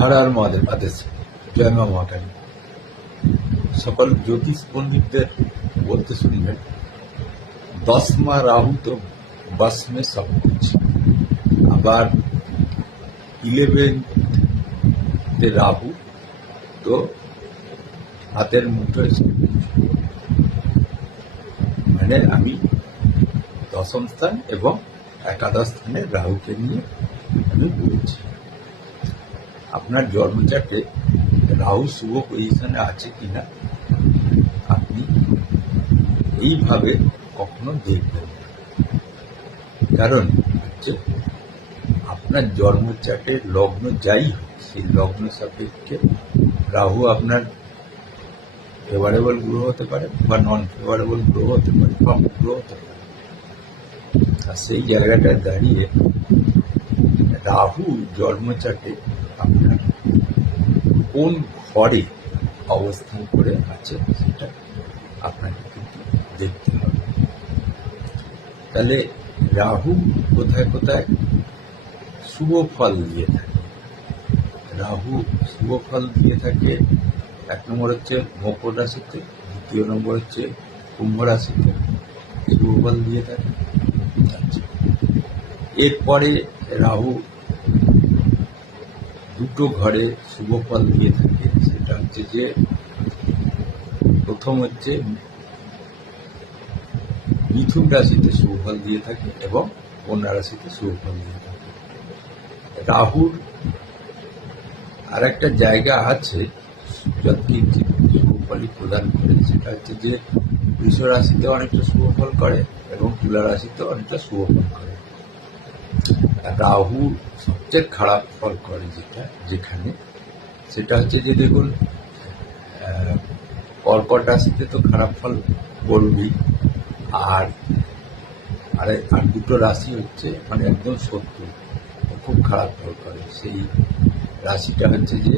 हर हर महादेव आदेश जय मां महाकाली। সকল জ্যোতিষ পণ্ডিতদের বলতে শুনবেন 10वां राहु तो बस में सब कुछ। আবার 11th রাহু তো হাতের মুঠোয় সব কিছু। মানে আমি দশম স্থান এবং একাদশ স্থানে রাহুকে নিয়ে আমি বলছি। আপনার জন্মচার্টে রাহু শুভ পজিশনে আছে কিনা আপনি এইভাবে কখনো দেখবেন না। কারণ হচ্ছে আপনার জন্মচার্টের লগ্ন যাই হোক সেই লগ্ন সাপেক্ষে রাহু আপনার ফেভারেবল গ্রহ হতে পারে বা নন ফেভারেবল গ্রহ হতে পারে, কম গ্রহ হতে পারে। আর সেই জায়গাটায় দাঁড়িয়ে রাহু জন্মচার্টে আপনার কোন ঘরে অবস্থান করে আছে সেটা আপনাকে কিন্তু দেখতে হবে। তাহলে রাহু কোথায় কোথায় শুভ ফল দিয়ে থাকে। রাহু শুভ ফল দিয়ে থাকে 1 নম্বর হচ্ছে মকর রাশিতে, 2 নম্বর হচ্ছে কুম্ভ রাশিতে শুভ ফল দিয়ে থাকে। এরপরে রাহু দুটো ঘরে শুভ ফল দিয়ে থাকে। সেটা হচ্ছে যে প্রথম হচ্ছে মিথুন রাশিতে শুভ ফল দিয়ে থাকে এবং কন্যা রাশিতে শুভ ফল দিয়ে থাকে। রাহুর আর একটা জায়গা আছে যৎকিঞ্চিৎ শুভ ফলই প্রদান করে, সেটা হচ্ছে যে বৃষ রাশিতে অনেকটা শুভ ফল করে এবং তুলা রাশিতে অনেকটা শুভ ফল করে। রাহু সবচেয়ে খারাপ ফল করে যেখানে সেটা হচ্ছে যে দেখুন কর্কট রাশিতে তো খারাপ ফল করবেই, আর দুটো রাশি হচ্ছে মানে একদম শত্রু, খুব খারাপ ফল করে। সেই রাশিটা হচ্ছে যে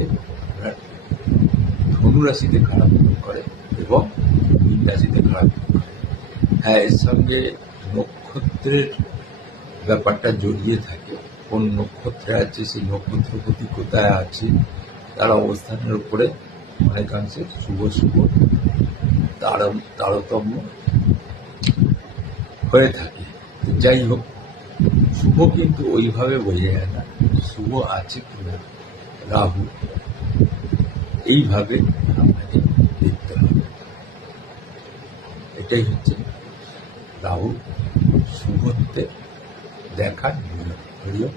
ধনু রাশিতে খারাপ ফল করে এবং মীন রাশিতে খারাপ ফল করে। হ্যাঁ, এর সঙ্গে নক্ষত্রের ব্যাপারটা জড়িয়ে থাকে। কোন নক্ষত্রে আছে, সেই নক্ষত্রপতি কোথায় আছে, তার অবস্থানের উপরে অনেকাংশে শুভ তারতম্য হয়ে থাকে। যাই হোক, শুভ কিন্তু ওইভাবে বোঝা যায় না শুভ আছে কিনা রাহু, এইভাবে আপনাকে দেখতে হবে। এটাই হচ্ছে রাহু শুভত্বে দেখার নিয়ম।